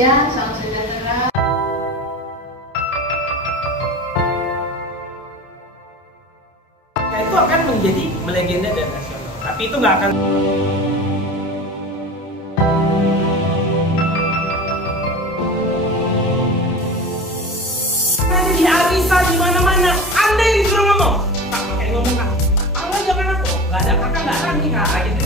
siang, salam sejahtera. Nah, itu akan menjadi melegenda dan nasional. Tapi itu nggak akan. Nanti di arisan di mana-mana, Anda yang disuruh ngomong. Pak, pakai ngomong Kak. Allah jangan aku. Nggak ada kakak, nggak ada nih Kak. Gitu.